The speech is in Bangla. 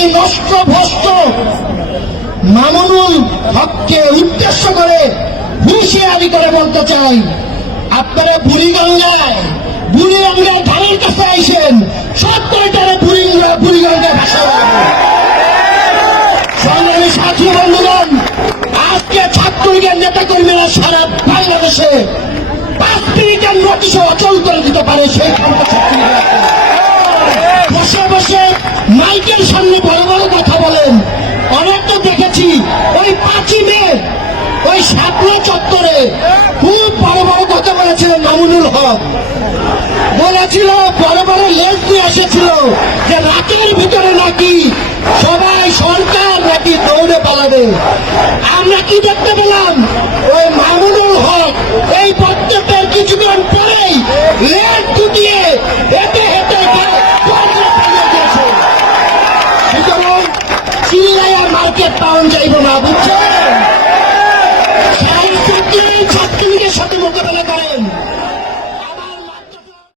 সেই নষ্ট ভ্রষ্ট মামুনুল হককে উদ্দেশ্য করে হুঁশিয়ারি করে বলতে চাই, আপনারা বুড়িগঙ্গায় ধানের কাছে আইসেন, সব কয়টারে বুড়িগঙ্গায় ভাষা সংগ্রামী সাথী বন্ধুগণ, আজকে ছাত্রলীগের নেতা কর্মীরা সারা বাংলাদেশে 5 মিনিটের নোটিশে অচল করে দিতে পারে সেই ক্ষমতা বসে বসে মাইকের সামনে বড় বড় কথা বলেন। অনেক তো দেখেছি ওই 5ই মে ওই শাপলা চত্বরে খুব বড় বড় কথা বলেছিলেন মামুনুল হক, বলেছিল বড় বড় লেজ দিয়ে এসেছিল যে রাতের ভিতরে নাকি সবাই সরকার নাকি দৌড়ে পালাবে। আমরা কি দেখতে পেলাম? ওই মামুনুল হক এই বক্তব্যের কিছুক্ষণ পরেই লেজ গুটিয়ে হেঁটে হেঁটে পালিয়ে গেছে। সুতরাং চিল্লাইয়া মার্কেট পাওয়া যাইব না, বুঝছেন? ছাত্রলীগের সাথে মোকাবেলা করেন।